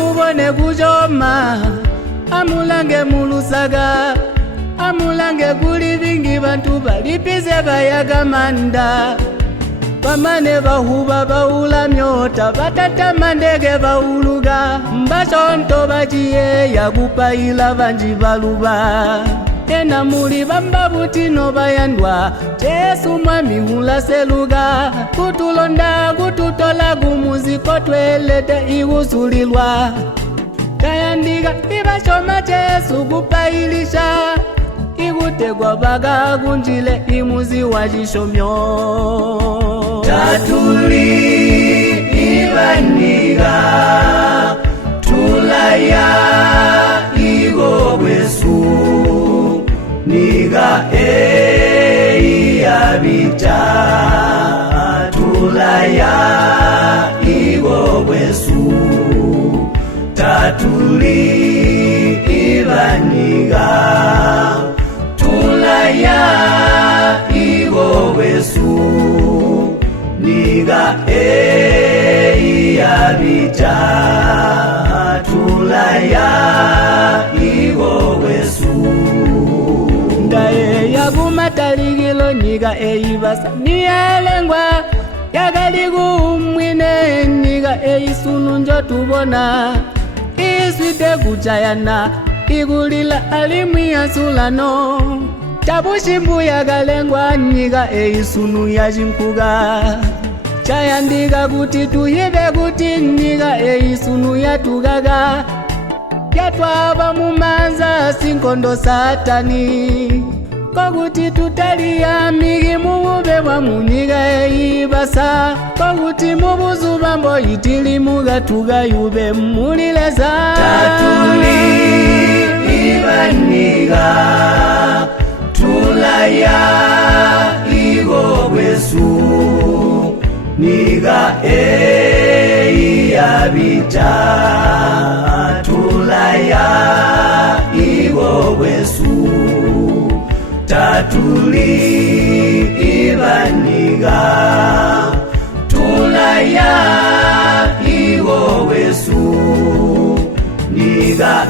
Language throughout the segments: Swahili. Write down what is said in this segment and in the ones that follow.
amubone kujoma, amulange mulusaga, amulange kuli vingi bantu balipize bayagamanda. Bamane bahuba baula myota, batata ndege bauluga, mbashonto bajiye yagupa ila banji baluba. Ena muli bamba butino bayandwa, Jesu mwami hula seluga, kutulonda kututola gumuziko twelete iwusulilwa. Kayandiga ibashoma Jesu gupailisha, igutegwa baga gunjile imuzi wajishomyo. Tatuli ibaniga tulaya igobwesu niga yabita tulaya igobwesu. Tatuli ibaniga tulaya igobwesu niga yabita tulaya igobwesu. Ndaye yagumataligilo niga eyibasa niyelengwa, yagaligu mwine niga eyisunu njo tubona. Iswite kuchayana igulila alimwiyasulano, tabushimbu yagalengwa niga eyisunu yajimkuga. Chayandiga kuti tuhibe kuti niga eyisunu yatugaga, yatwaba mumanza sinkondo satani, koguti tutalia migi mubube wa muniga eyibasa, koguti mubuzu bambo itili muga tugayube mulileza. Tatuli ibaniga tulaya igobwesu niga yabita tulaya igobwesu. Tatuli ibaniga tulaya igobwesu niga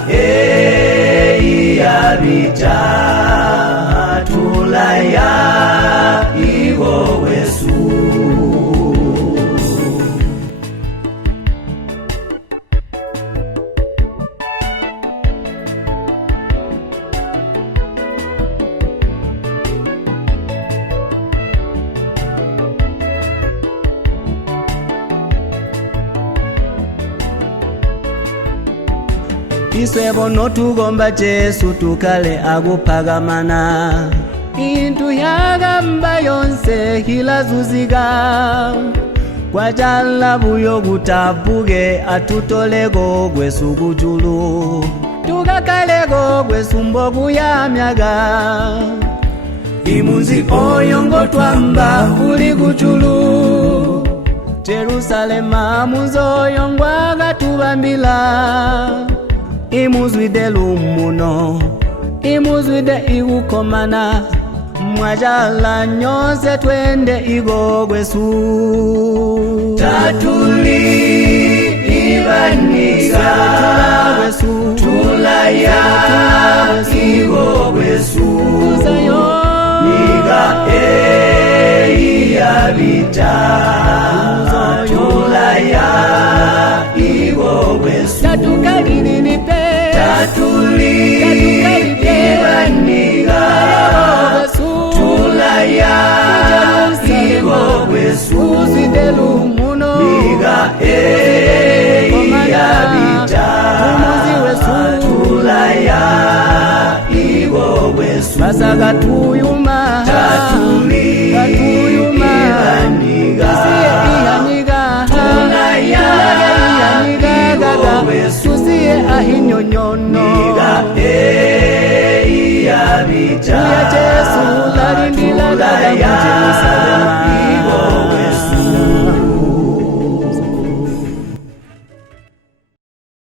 yabita tulaya igobwesu. Iswe bono tugomba Jesu tukale agupagamana, intu yagamba yonse hilazuziga. Kwa jala buyo gutabuge atutolego gwesu gujulu, tugakalego gwesu mbogu ya myaga. Imuzi oyongo twamba uli gujulu, Jerusalema muzo yongwaga tubambila. Imuzwide lumuno, imuzwide igukomana, mwajala nyose twende igogwesu. Tatuli ibaniga tulaya igogwesu niga yabita tulaya igogwesu. Tatuli ibaniga tulaya igogwesu niga yabita tulaya igogwesu. Basaga tuyuma Tatuli ibaniga tulaya igogwesu tusiye ahinyonyono niga yabita Jesu larindila tulaya